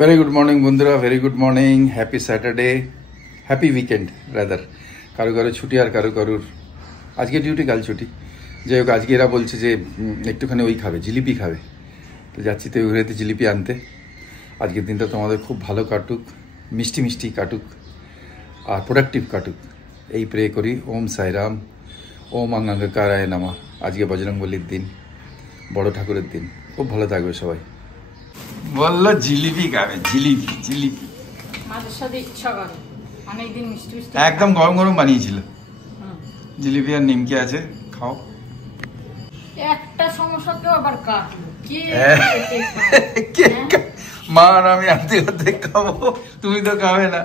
Very good morning বন্ধুরা, very good morning. Happy Saturday, happy weekend rather. কারো কারো ছুটি আর কারো কারোর আজকে ডিউটি, কাল ছুটি। যাই হোক, আজকে এরা বলছে যে একটুখানি ওই খাবে, জিলিপি খাবে। তো যাচ্ছি তো ঘুরেতে জিলিপি আনতে। আজকের দিনটা তোমাদের খুব ভালো কাটুক, মিষ্টি মিষ্টি কাটুক আর প্রোডাক্টিভ কাটুক, এই প্রে করি। ওম সাইরাম, ওম অঙ্গাঙ্গকারায় নামা। আজকে বজরংবলীর দিন, বড় ঠাকুরের দিন। খুব ভালো থাকবে সবাই। বললো জিলিপি খাবে, জিলিপি জিলিপি মাঝে সাথে ইচ্ছা করে অনেকদিন মিষ্টি মিষ্টি একদম গরম গরম বানিয়েছিল। জিলিপি আর নিমকি আছে, খাও। একটা সমস্যা তো আবার কাটলো মা আর আমি অর্ধেক অর্ধেক খাবো, তুমি তো খাবে না।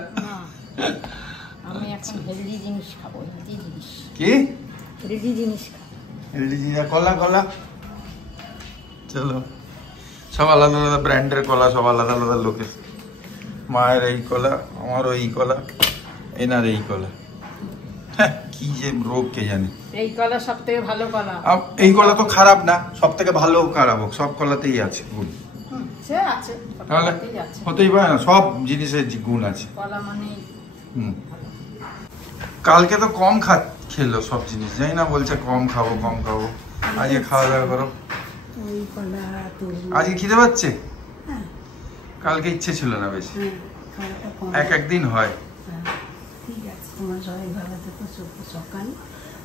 আমি এখন হেলদি জিনিস খাবো। হেলদি জিনিস কি? হেলদি জিনিস খাবো। হেলদি জিনিস, কলা কলা। চলো, সব আলাদা আলাদা ব্র্যান্ডের কলা, সব আলাদা আলাদা লোকের। মায়ের এই কলা, আমারও এই কলা, এনার এই কলা। কি যে রোগ কে জানে। এই কলা সব থেকে ভালো কলা। এই কলা তো খারাপ না, সব থেকে ভালো খারাপ হোক, সব কলাতেই আছে গুণ। সে আছে, তাহলে হতেই পারে না, সব জিনিসের গুণ আছে। কলা মানে কালকে তো কম খেলো সব জিনিস, জানি না, বলছে কম খাবো কম খাবো। আজকে খাওয়া দাওয়া করো। আজকে খিদে পাচ্ছে? কালকে ইচ্ছে ছিল না বেশি, এক একদিন হয়। ঠিক আছে, তোমার সবাই ভালো থেকো, সকাল।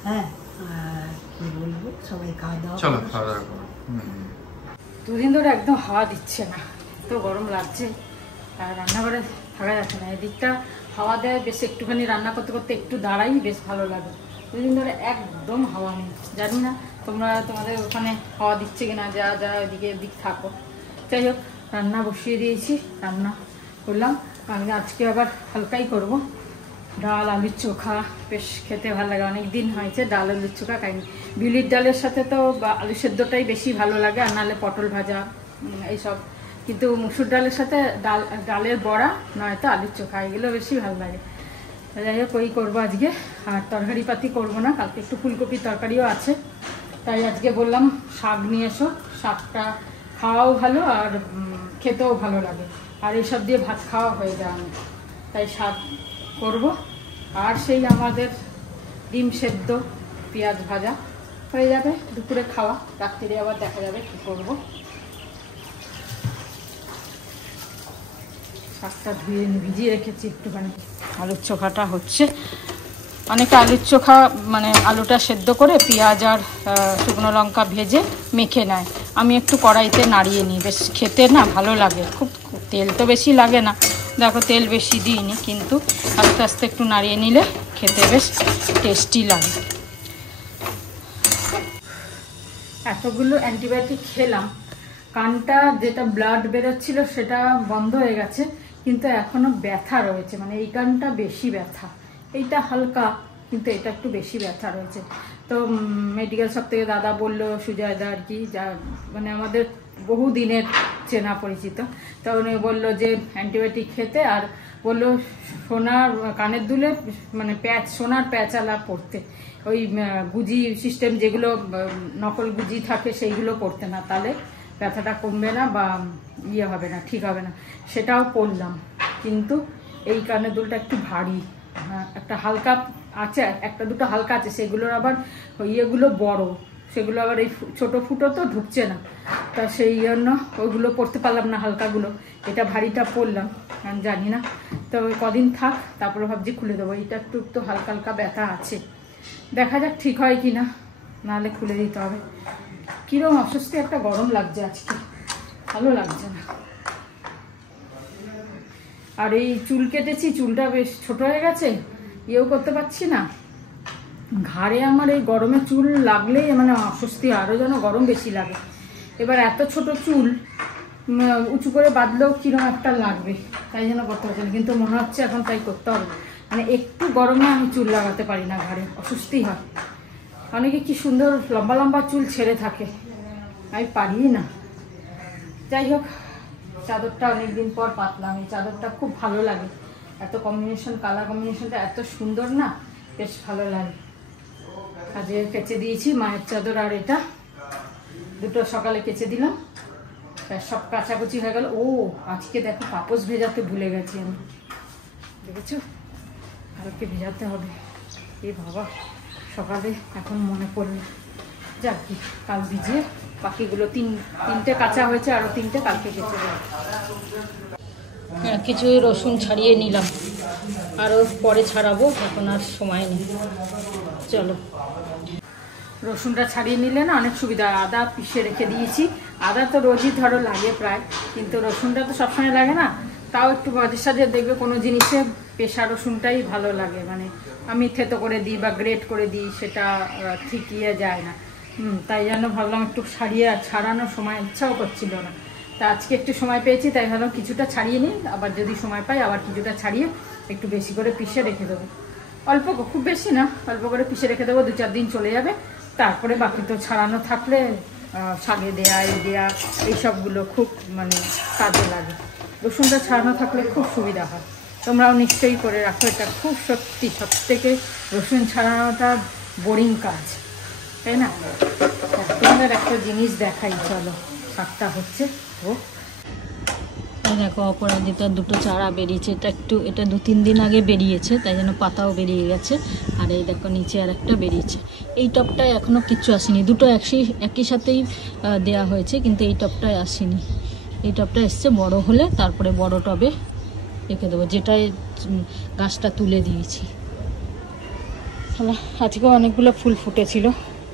হ্যাঁ, আর কি বলবো, সবাই খাওয়া দাওয়া। চলো খাওয়া দাওয়া করো। দুদিন ধরে একদম হাওয়া দিচ্ছে না, এত গরম লাগছে আর রান্নাঘরে থাকা যাচ্ছে না। এদিকটা হাওয়া দেয় বেশ, একটুখানি রান্না করতে করতে একটু দাঁড়াই, বেশ ভালো লাগে। দুদিন ধরে একদম হাওয়া নেই। জানি না তোমাদের ওখানে হাওয়া দিচ্ছে কিনা, যা এদিক থাকো। যাই হোক, রান্না বসিয়ে দিয়েছি, রান্না করলাম। আমি আজকে আবার হালকাই করব, ডাল আলুর চোখা। বেশ খেতে ভালো লাগে, অনেক দিন হয়েছে ডাল আলুর চোখা খাইনি। বিউলির ডালের সাথে তো আলু সেদ্ধটাই বেশি ভালো লাগে, আর নাহলে পটল ভাজা এইসব। কিন্তু মুসুর ডালের সাথে ডালের বড়া নয়তো আলুর চোখা, এগুলো বেশি ভালো লাগে। যাই হোক, ওই করবো আজকে। আর তরকারি পাতি করবো না, কালকে একটু ফুলকপির তরকারিও আছে। তাই আজকে বললাম শাক নিয়ে এসো, শাকটা খাওয়াও ভালো আর খেতেও ভালো লাগে, আর এইসব দিয়ে ভাত খাওয়া হয়ে যায় অনেক। তাই শাক করব, আর সেই আমাদের ডিম সেদ্ধ পেঁয়াজ ভাজা হয়ে যাবে। দুপুরে খাওয়া, রাত্রিরে আবার দেখা যাবে কী করবো। শাকটা ধুয়ে ভিজিয়ে রেখেছি একটুখানি। আলুর চোখাটা হচ্ছে, অনেকে আলুর চোখা মানে আলুটা সেদ্ধ করে পেঁয়াজ আর শুকনো লঙ্কা ভেজে মেখে নেয়। আমি একটু কড়াইতে নাড়িয়ে নিই, বেশ খেতে না ভালো লাগে। খুব তেল তো বেশি লাগে না, দেখো তেল বেশি দিইনি, কিন্তু আস্তে আস্তে একটু নাড়িয়ে নিলে খেতে বেশ টেস্টি লাগে। এতগুলো অ্যান্টিবায়োটিক খেলাম, কানটা যেটা ব্লাড বেরোচ্ছিল সেটা বন্ধ হয়ে গেছে, কিন্তু এখনো ব্যথা রয়েছে। মানে এই কানটা বেশি ব্যথা, এইটা হালকা, কিন্তু এটা একটু বেশি ব্যথা রয়েছে। তো মেডিকেল শপ থেকে দাদা বললো, সুজয়দা আর কি, যা মানে আমাদের বহু দিনের চেনা পরিচিত, তো উনি বললো যে অ্যান্টিবায়োটিক খেতে, আর বললো সোনার কানের দুলে মানে সোনার প্যাঁচালা পড়তে, ওই গুজি সিস্টেম যেগুলো নকল গুজি থাকে সেইগুলো পড়তে না, তাহলে ব্যথাটা কমবে না বা ইয়ে হবে না, ঠিক হবে না। সেটাও করলাম, কিন্তু এই কানের দুলটা একটু ভারী। একটা হালকা আছে, একটা দুটো হালকা আছে, সেগুলোর আবার ইয়েগুলো বড়, সেগুলো আবার এই ছোট ফুটো তো ঢুকছে না, তা সেই জন্য ওইগুলো পড়তে পারলাম না, হালকাগুলো। এটা ভারীটা পড়লাম, আমি জানি না। তো কদিন থাক, তারপরে ভাবছি খুলে দেবো। এটা একটু হালকা হালকা ব্যথা আছে, দেখা যাক ঠিক হয় কি না, নাহলে খুলে দিতে হবে। কিরকম অস্বস্তি একটা গরম লাগছে আজকে, ভালো লাগছে না। আর এই চুল কেটেছি, চুলটা বেশ ছোট হয়ে গেছে, ইয়েও করতে পারছি না। ঘাড়ে আমার এই গরমে চুল লাগলেই মানে অস্বস্তি, আরও যেন গরম বেশি লাগে। এবার এত ছোট চুল উঁচু করে বাঁধলেও কিরকম একটা লাগবে, তাই জন্য করতে পারছি না। কিন্তু মনে হচ্ছে এখন তাই করতে হবে, মানে একটু গরমে আমি চুল লাগাতে পারি না, ঘাড়ে অস্বস্তি হয়। অনেকে কি সুন্দর লম্বা লম্বা চুল ছেড়ে থাকে, আমি পারি না। যাই হোক, চাদরটা অনেকদিন পর পাতলাম, এই চাদরটা খুব ভালো লাগে। এত কম্বিনেশন, কালার কম্বিনেশনটা এত সুন্দর না, বেশ ভালো লাগে। আজকে কেচে দিয়েছি মায়ের চাদর, আর এটা দুটো সকালে কেচে দিলাম। সব কাচাকুচি হয়ে গেল। ও আজকে দেখো পাপোশ ভেজাতে ভুলে গেছি আমি, দেখেছো? কালকে ভেজাতে হবে। এ বাবা, সকালে এখন মনে পড়লো। যাক, কাল ভিজিয়ে বাকিগুলো তিনটে কাঁচা হয়েছে, আরও 3টে কালকে কেচে দেবো। কিছু রসুন ছাড়িয়ে নিলাম, আরও পরে ছাড়াবো, এখন আর সময় নেই। চলো, রসুনটা ছাড়িয়ে নিলে না অনেক সুবিধা। আদা পিষে রেখে দিয়েছি। আদা তো রোজই ধরো লাগে প্রায়, কিন্তু রসুনটা তো সবসময় লাগে না। তাও একটু মাঝে সাঝে দেখবে কোনো জিনিসে পেশা রসুনটাই ভালো লাগে। মানে আমি থেতো করে দিই বা গ্রেট করে দিই, সেটা ঠিক ইয়ে যায় না। তাই জন্য ভাবলাম একটু ছাড়ানোর সময় ইচ্ছাও করছিল না। তা আজকে একটু সময় পেয়েছি, তাই ভাবলাম কিছুটা ছাড়িয়ে নিই, আবার যদি সময় পাই আবার কিছুটা ছাড়িয়ে একটু বেশি করে পিষে রেখে দেবো। অল্প, খুব বেশি না, অল্প করে পিষে রেখে দেবো, 2-4 দিন চলে যাবে। তারপরে বাকি তো ছাড়ানো থাকলে শাকে দেয়া, এইসবগুলো খুব মানে কাজে লাগে। রসুনটা ছাড়ানো থাকলে খুব সুবিধা হয়। তোমরাও নিশ্চয়ই করে রাখো। এটা খুব সত্যি, সবথেকে রসুন ছাড়ানোটা বোরিং কাজ, তাই না? তোমাদের একটা জিনিস দেখাই, চলো। শাকটা হচ্ছে ও দেখো, অপরাজিতা 2টো চারা বেরিয়েছে। এটা 2-3 দিন আগে বেরিয়েছে, তাই জন্য পাতাও বেরিয়ে গেছে। আর এই দেখো নিচে আর একটা বেরিয়েছে। এই টবটায় এখনও কিচ্ছু আসেনি। দুটো একই সাথেই দেয়া হয়েছে, কিন্তু এই টবটায় আসেনি। এই টবটা এসছে, বড় হলে তারপরে বড় টবে রেখে দেবো, যেটায় গাছটা তুলে দিয়েছি। আজকেও অনেকগুলো ফুল ফুটেছিল,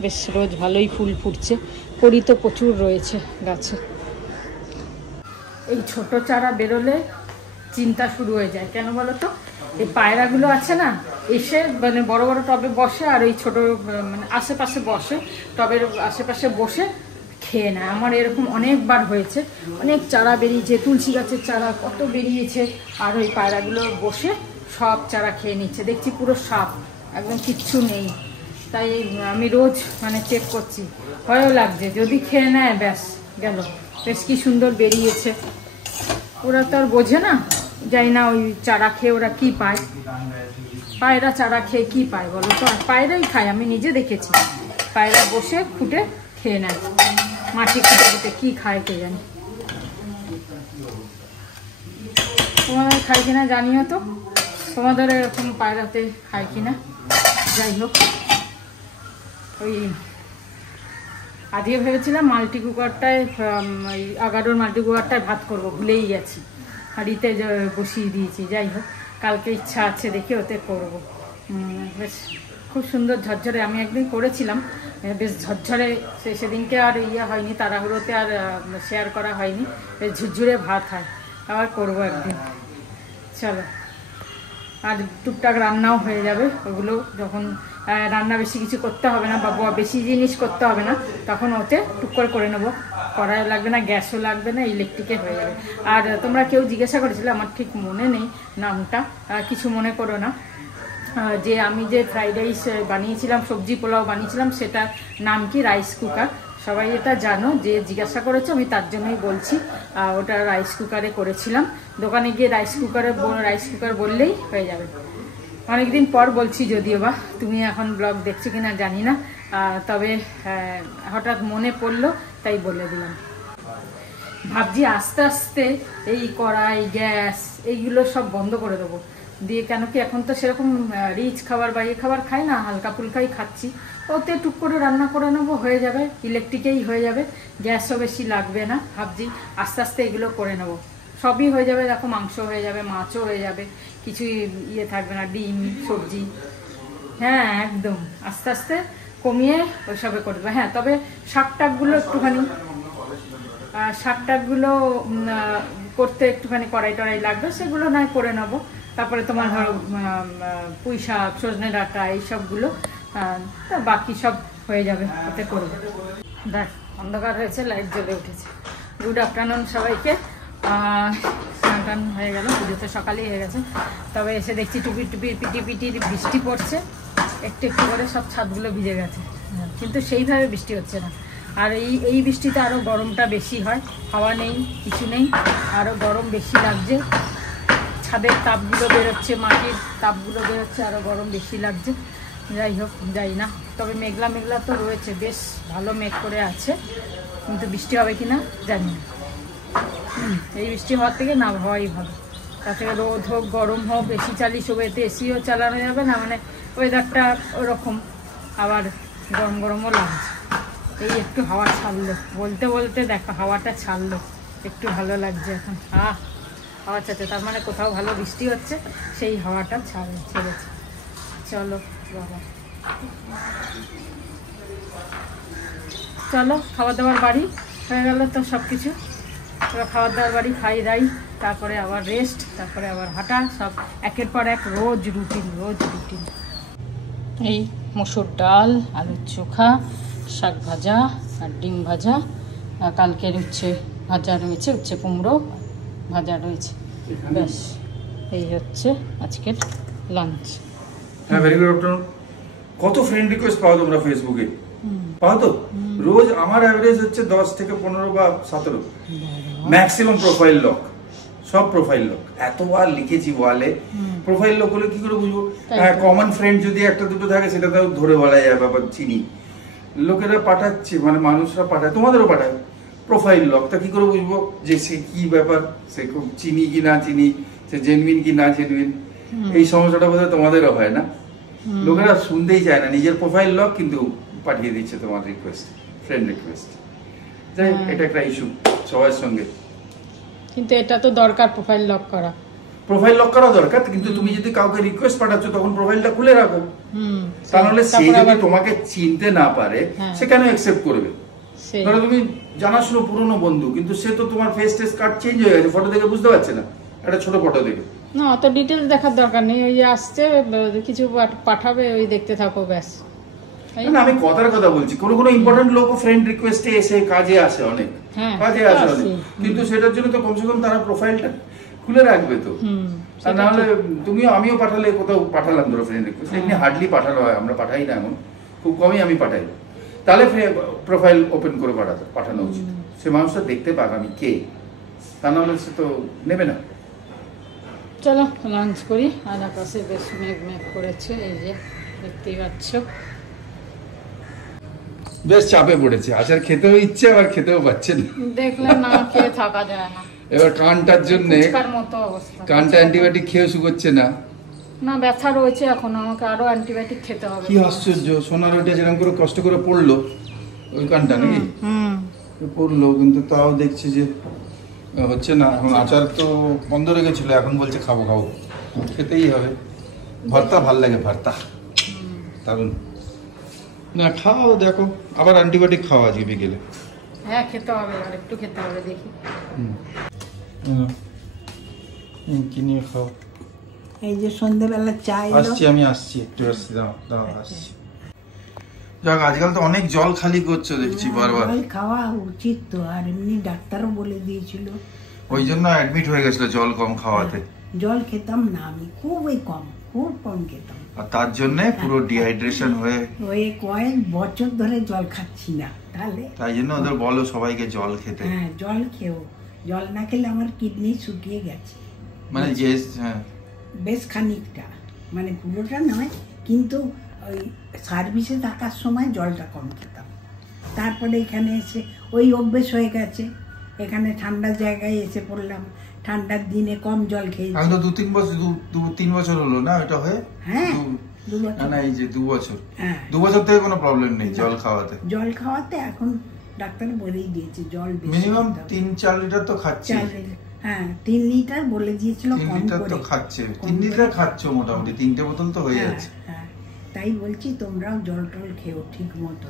বেশ রোজ ভালোই ফুল ফুটছে। কড়ি তো প্রচুর রয়েছে গাছে। এই ছোট চারা বেরোলে চিন্তা শুরু হয়ে যায়। কেন বলো তো? এই পায়রাগুলো আছে না, এসে মানে বড় বড় টবে বসে, আর এই ছোট মানে আশেপাশে বসে, টবের আশেপাশে বসে খেয়ে নেয়। আমার এরকম অনেকবার হয়েছে। অনেক চারা বেরিয়েছে, তুলসী গাছের চারা কত বেরিয়েছে, আর ওই পায়রাগুলো বসে সব চারা খেয়ে নিচ্ছে। দেখছি পুরো সাপ, একদম কিচ্ছু নেই। তাই আমি রোজ মানে চেক করছি, ভয়ও লাগছে যদি খেয়ে নেয় ব্যাস গেল। বেশ কি সুন্দর বেরিয়েছে। ওরা তো আর বোঝে না, যাই না ওই চারা খেয়ে ওরা কি পায়। পায়রা চারা খেয়ে কি পায় বলো তো? আর পায়রাই খায়, আমি নিজে দেখেছি। পায়রা বসে খুঁটে খেয়ে নেয়, মাটি খুঁটে খুঁটে কি খায় কে জানি। তোমাদের খায় কিনা জানিও তো, তোমাদের এরকম পায়রাতে খায় কিনা। যাই হোক, ওই আজকে ভেবেছিলাম মাল্টি কুকারটায়, আগাডোর মাল্টি কুকারটায় ভাত করবো, ভুলেই গেছি। হাঁড়িতে বসিয়ে দিয়েছি। যাই হোক, কালকে ইচ্ছা আছে, দেখি ওতে করবো। বেশ খুব সুন্দর ঝরঝরে। আমি একদিন করেছিলাম, বেশ ঝরঝরে। সেদিনকে আর হয়নি, তাড়াহুড়োতে আর শেয়ার করা হয়নি। বেশ ঝুরঝুরে ভাত হয়। আবার করবো একদিন। চলো, আর টুকটাক রান্নাও হয়ে যাবে। ওগুলো যখন রান্না বেশি কিছু করতে হবে না, বা বেশি জিনিস করতে হবে না, তখন ওতে টুক করে নেবো। কড়াই লাগবে না, গ্যাসও লাগবে না, ইলেকট্রিকে হয়ে যাবে। আর তোমরা কেউ জিজ্ঞাসা করেছিলে, আমার ঠিক মনে নেই নামটা, কিছু মনে করো না, যে আমি যে ফ্রাইড রাইস বানিয়েছিলাম, সবজি পোলাও বানিয়েছিলাম, সেটার নাম কি? Rice cooker. সবাই এটা জানো, যে জিজ্ঞাসা করেছো আমি তার জন্যই বলছি। ওটা রাইস কুকারে করেছিলাম। দোকানে গিয়ে রাইস কুকার বললেই হয়ে যাবে। অনেকদিন পর বলছি, যদিও বা তুমি এখন ব্লগ দেখছো কিনা জানি না, তবে হঠাৎ মনে পড়লো তাই বলে দিলাম। ভাবছি আস্তে আস্তে এই কড়াই, গ্যাস, এইগুলো সব বন্ধ করে দেবো দিয়ে। কেন কি এখন তো সেরকম রিচ খাবার বা খাবার খাই না, হালকা ফুলকাই খাচ্ছি। ওতে টুক করে রান্না করে নেবো, হয়ে যাবে, ইলেকট্রিকেই হয়ে যাবে, গ্যাসও বেশি লাগবে না। ভাবছি আস্তে আস্তে এগুলো করে নেবো, সবই হয়ে যাবে। দেখো, মাংস হয়ে যাবে, মাছও হয়ে যাবে, কিছুই থাকবে না, ডিম, সবজি। হ্যাঁ, একদম আস্তে আস্তে কমিয়ে ওইসবে করে দেবো। হ্যাঁ, তবে শাকটাকগুলো একটুখানি, শাকটাকগুলো করতে একটুখানি কড়াই টড়াই লাগবে, সেগুলো নয় করে নেবো। তারপরে তোমার ধরো পুঁই শাক, সজনে ডাঁটা, এইসবগুলো, বাকি সব হয়ে যাবে, ওতে করবো। দেখ, অন্ধকার হয়েছে, লাইট জ্বলে উঠেছে। গুড আফটারনুন সবাইকে। স্নান হয়ে গেল, পুজো তো সকালেই হয়ে গেছে। তবে এসে দেখছি পিটি বৃষ্টি পড়ছে, একটু একটু করে সব ছাদগুলো ভিজে গেছে, কিন্তু সেইভাবে বৃষ্টি হচ্ছে না। আর এই বৃষ্টিতে আরও গরমটা বেশি হয়। হাওয়া নেই, কিছু নেই, আরও গরম বেশি লাগছে। ছাদের তাপগুলো বেরোচ্ছে, মাটির তাপগুলো বেরোচ্ছে, আরও গরম বেশি লাগছে। যাই হোক, যাই না, তবে মেঘলা মেঘলা তো রয়েছে, বেশ ভালো মেঘ করে আছে, কিন্তু বৃষ্টি হবে কিনা জানি না। এই বৃষ্টি হওয়ার থেকে না হওয়াই ভালো। তার থেকে রোদ হোক গরম হোক এসি চালিয়ে সব, এতে এসিও চালানো যাবে না, মানে ওয়েদারটা ওরকম, আবার গরম গরমও লাগছে। এই একটু হাওয়া ছাড়লো, বলতে বলতে দেখো হাওয়াটা ছাড়লো, একটু ভালো লাগছে এখন। হাওয়া ছাড়ছে, তার মানে কোথাও ভালো বৃষ্টি হচ্ছে, সেই হাওয়াটা ছেড়েছে। চলো বাবা, চলো খাবার দাবার বাড়ি হয়ে গেল তো সব কিছু। এবার খাবার দাবার বাড়ি, খাই দাই, তারপরে আবার রেস্ট, তারপরে আবার হাঁটা, সব একের পর এক রোজ রুটিন। এই মসুর ডাল, আলুর চোখা, শাক ভাজা আর ডিম ভাজা, আর কালকের উচ্ছে ভাজা রয়েছে, উচ্ছে কুমড়ো ভাজা রয়েছে, ব্যাস এই হচ্ছে আজকের লাঞ্চ। হ্যাঁ, ভেরি গুড আফটারনুন। কত ফ্রেন্ড রিকোয়েস্ট পাও তোমরা ফেসবুকে? পাও তো? রোজ আমার অ্যাভারেজ হচ্ছে 10 থেকে 15 বা 17 ম্যাক্সিমাম প্রোফাইল লক, সব প্রোফাইল লক। এতবার লিখেছি ওয়ালে, প্রোফাইল লক হলে কি করে বুঝবো? হ্যাঁ, কমন ফ্রেন্ড যদি একটা দুটো থাকে সেটা তো ধরে বলা যায়, ব্যাপার চিনি। লোকেরা পাঠাচ্ছে, মানে মানুষরা পাঠায়, তোমাদেরও পাঠায় প্রোফাইল লক। তা কি করে বুঝবো যে সে কি ব্যাপার, সে খুব চিনি কি না চিনি, সে জেনুইন কি না জেনুইন? এই সমস্যাটা বোধহয় তোমাদেরও হয় না? লোকেরা শুনতেই চায় না, নিজের প্রোফাইল লক কিন্তু পাঠিয়ে দিচ্ছে তোমার রিকোয়েস্ট, ফ্রেন্ড রিকোয়েস্ট। যাই, এটা একটা ইস্যু সবার সঙ্গে। কিন্তু এটা তো দরকার, প্রোফাইল লক করা। প্রোফাইল লক করা দরকার, কিন্তু তুমি যদি কাউকে রিকোয়েস্ট পাঠাচ্ছ তখন প্রোফাইলটা খুলে রাখো। তাহলে সে যদি তোমাকে চিনতে না পারে সে কেন অ্যাকসেপ্ট করবে? ধরো তুমি জানাশোনা পুরনো বন্ধু, কিন্তু সে তো তোমার ফেস টেস কার্ড চেঞ্জ হয়ে গেছে, ফটো দেখে বুঝতে পারছে না, একটা ছোট ফটো দেখে। না, অত ডিটেলস দেখার দরকার নেই, ওই আসছে কিছু পাঠাবে, ওই দেখতে থাকো, ব্যাস। না, আমি কথার কথা বলছি, কোনো ইম্পর্টেন্ট লোক ফ্রেন্ড রিকোয়েস্টে এসে কাজে আসে, অনেক কাজে আসে অনেক, কিন্তু সেটার জন্য তো কমসে কম তারা প্রোফাইলটা খুলে রাখবে তো। আর নাহলে আমিও পাঠালে, কোথাও পাঠালাম ধরো ফ্রেন্ড রিকোয়েস্ট, এমনি হার্ডলি পাঠানো হয়, আমরা পাঠাই না, এমন খুব কমই আমি পাঠাই। তাহলে প্রোফাইল ওপেন করে পাঠানো উচিত, সে মানুষটা দেখতে পাক আমি কে, তা নাহলে সে তো নেবে না। চলো লাঞ্চ করি। আর আকাশে বেশ মেঘ করেছে, এই যে দেখতেই পাচ্ছ, বেশ চাপে পড়েছে। আচার খেতেও ইচ্ছে, আবার খেতেও পাচ্ছে না, দেখলে না খেয়ে থাকা যায় না। এবার কানটার জন্য, কানটা অ্যান্টিবায়োটিক খেয়ে শুকোচ্ছে না, না ব্যথা রয়েছে এখন, আমাকে আরো অ্যান্টিবায়োটিক খেতে হবে। কি আশ্চর্য, সোনার ওইটা যেরকম করে কষ্ট করে পড়লো ওই কানটা নাকি পড়লো, কিন্তু তাও দেখছি যে হচ্ছে না। এখন আচার তো বন্ধ রেখেছিল, এখন বলছে খাবো, খেতেই হবে। ভর্তা ভাল লাগে, ভর্তা দারুন। না খাও, দেখো আবার অ্যান্টিবায়োটিক খাওয়া আজকে বিকেলে। হ্যাঁ খেতে হবে, আর একটু খেতে হবে, দেখি কি নিয়ে খাও। এই যে সন্ধ্যাবেলা চাই, আমি আসছি একটু, আসছি। যাক, আজকাল তো অনেক জল খালি করছো দেখছি বারবার। খাওয়া উচিত তো, আর এমনি ডাক্তারও বলে দিয়েছিল, ওই জন্য অ্যাডমিট হয়ে গেছিল জল কম খাওয়াতে। জল খেতাম না আমি, খুব কম খেতাম, আর তার জন্য পুরো ডিহাইড্রেশন হয়ে কয়েক বছর ধরে জল খাচ্ছি না। তাই জন্য ওদের বলো সবাইকে জল খেতে। হ্যাঁ, জল খেও, জল না খেলে আমার কিডনি শুকিয়ে গেছে, মানে যে বেশ খানিকটা, মানে পুরোটা নয়, কিন্তু ওই সার্ভিসে থাকার সময় জলটা কম খেতাম। তারপরে এখানে এসে ওই অভ্যেস হয়ে গেছে, এখানে ঠান্ডা জায়গায় এসে পড়লাম, ঠান্ডার দিনে কম জল খেয়েছি। আমি তো 2-3 বছর হলো না এটা হয়ে। হ্যাঁ, না এই যে 2 বছর, হ্যাঁ 2 বছর থেকে কোনো প্রবলেম নেই জল খাওয়াতে। এখন ডাক্তার বলেই দিয়েছে জল মিনিমাম 3-4 লিটার তো খাচ্ছে। হ্যাঁ 3 লিটার বলে দিয়েছিল, 3 লিটার তো খাচ্ছে, 3 লিটার খাচ্ছো মোটামুটি, 3টে বোতল তো হয়ে যাচ্ছে। হ্যাঁ, তাই বলছি তোমরাও জল টল খেও ঠিক মতো,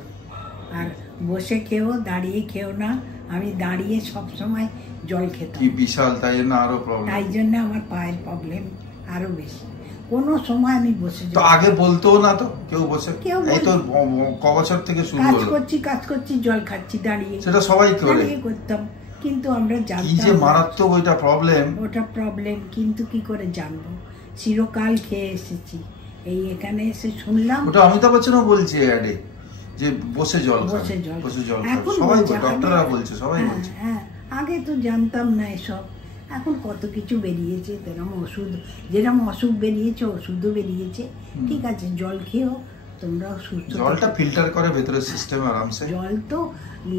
আর বসে খেও, দাঁড়িয়ে খেও না। আমি দাঁড়িয়ে সব সময় জল খেতাম, কি বিশাল, তাই জন্য আরো প্রবলেম, তাই জন্য আমার পায়ের প্রবলেম আরো বেশি। কোনো সময় আমি বসে তো আগে বলতো না তো কেউ বসে, এই তো ক বছর থেকে শুরু হলো, কাজ করছি জল খাচ্ছি দাঁড়িয়ে, সেটা সবাই করে করতাম, কিন্তু আমরা জানতাম কি যে মারাত্মক ওটা প্রবলেম, কিন্তু কি করে জানবো, চিরকাল খেয়ে এসেছি, এই এখানে এসে শুনলাম। ওটা অমিতাভ বচ্চনও বলছে অ্যাডে যে বসে জল সবাই ডক্টররা বলছে, সবাই বলছে। হ্যাঁ, আগে তো জানতাম না এসব, এখন কত কিছু বেরিয়েছে, যেরকম অসুখ বেরিয়েছে ওষুধও বেরিয়েছে। ঠিক আছে, জল খেয়েও তোমরাও সুস্থ। জলটা ফিল্টার করে ভেতরের সিস্টেম আরামসে। জল তো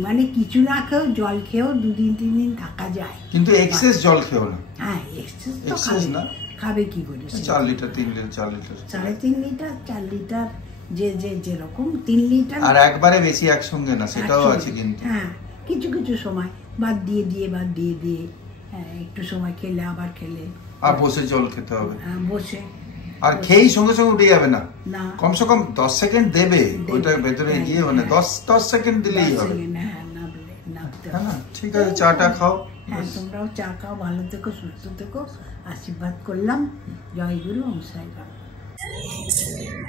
মানে কিছু না খেয়েও জল খেয়েও 2-3 দিন থাকা যায়, কিন্তু এক্সেস জল খেও না। হ্যাঁ এক্সেস তো এক্সেস না, খাবে কি করে? 4 litre 3 litre 4 litre 3.5 litre 4 litre যেরকম 3 লিটার। আর একবারে বেশি একসঙ্গে না, সেটাও আছে কিন্তু। হ্যাঁ কিছু কিছু সময় বাদ দিয়ে হ্যাঁ, একটু সময় খেলে আবার খেলে। আর বসে জল খেতে হবে, বসে। আর খেয়েই সঙ্গে সঙ্গে উঠে যাবে না, না কমসে কম 10 সেকেন্ড দেবে ওইটার ভেতরে গিয়ে, মানে 10 সেকেন্ড দিলেই হবে। হ্যাঁ ঠিক আছে, চাটা খাও। হ্যাঁ তোমরাও চা খাও, ভালো থেকো, সুস্থ থেকো, আশীর্বাদ করলাম। জয় গুরু, ওম সাই রাম।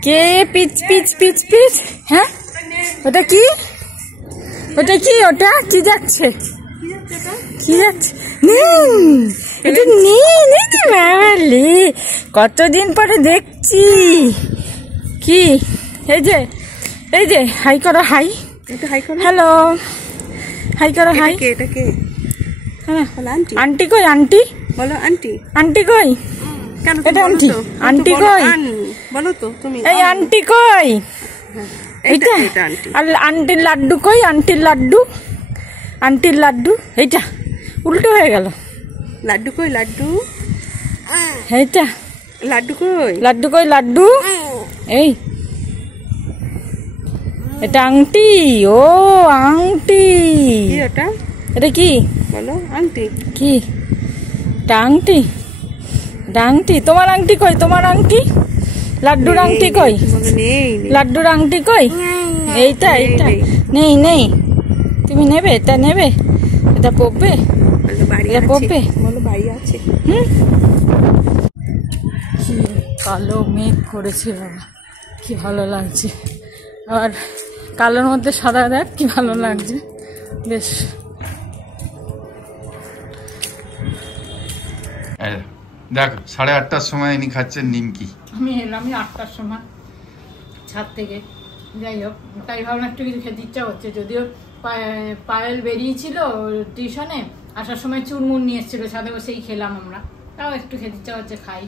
কে পিচ পিচ পিচ পিচ? হ্যাঁ ওটা কি? ওটা কি? ওটা কি যাচ্ছে? কি যাচ্ছে? এটা বাবালে, কতদিন পরে দেখছি। কি? এই যে হাই করো, হাই। হ্যালো, হাই করো, হাই। আন্টি কই? আন্টি বলো আন্টি। আন্টি কই? এটা আন্টি। আন্টি কই? বলো তো তুমি। এই আন্টি কই? এইটা আর আন্টির লাড্ডু কই? আন্টির লাড্ডু, আন্টির লাড্ডু। এইটা উল্টো হয়ে গেল। লাড্ডু কই? লাড্ডু এইটা লাড্ডু কই? লাড্ডু কই? লাড্ডু এই, এটা আংটি। ও আংটি। কি ওটা? এটা কি? বলো আংটি। কি? এটা আংটি, আংটি। তোমার আংটি কই? তোমার আংটি, লাড্ডুর আংটি কই? লাড্ডুর আংটি কই? এইটা নেই নেই। তুমি নেবে? এটা নেবে? এটা পড়বে? এটা পড়বে? বলো বাড়ি আছে। কালো মেঘ করেছে বাবা, কি ভালো লাগছে। আর কালোর মধ্যে সাদা, দেখ কি ভালো লাগছে। বেশ দেখ 8:30টার সময় ইনি খাচ্ছেন নিমকি। আমি এলাম 8টার সময় ছাদ থেকে। যাই হোক, তাই ভাবলাম একটু কিছু খেতে ইচ্ছা হচ্ছে। যদিও পায়েল বেরিয়েছিল টিউশনে, আসার সময় চুরমুর নিয়ে এসেছিল, ছাদে বসেই খেলাম আমরা। তাও একটু খেতে ইচ্ছা হচ্ছে, খাই।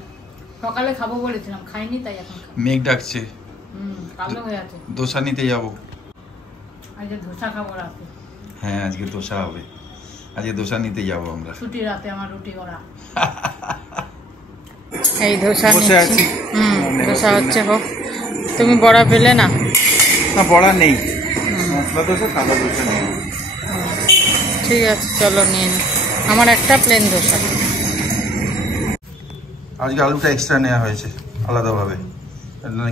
সকালে খাবো বলেছিলাম, খাইনি, তাই এখন মেঘ ডাকছে, কালো হয়ে আছে। দোসা নিতে যাবো। আজকে ধোসা খাবো রাতে। হ্যাঁ আজকে দোসা হবে, আজকে দোসা নিতে যাবো আমরা। ছুটি রাতে আমার রুটি করা। এই ধোসা বসে আছি। ধোসা হচ্ছে, হোক। তুমি বড়া পেলে না? না বড়া নেই, মশলা দোসা সাদা দোসা নেই। ঠিক আছে চলো নিয়ে নি, আমার একটা প্লেন ধোসা। আজকে আলুটা এক্সট্রা নেওয়া হয়েছে আলাদাভাবে,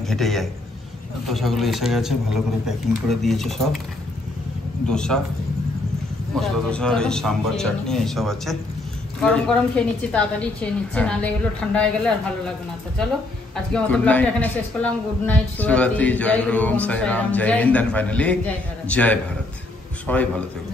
ঘেঁটে যায়। দোসাগুলো এসে গেছে, ভালো করে প্যাকিং করে দিয়েছে সব। দোসা, মশলা দোসা, এই সাম্বার চাটনি এইসব আছে। গরম গরম খেয়ে নিচ্ছি, তাড়াতাড়ি খেয়ে নিচ্ছি, নাহলে এগুলো ঠান্ডা হয়ে গেলে আর ভালো লাগবে না। তো চলো আজকে মতো ব্লগটা এখানে শেষ করলাম। গুড নাইট, শুভরাত্রি, জয় গুরু, ওম সাই রাম, জয় হিন্দ, এন্ড ফাইনালি জয় ভারত। সবাই ভালো থেকো।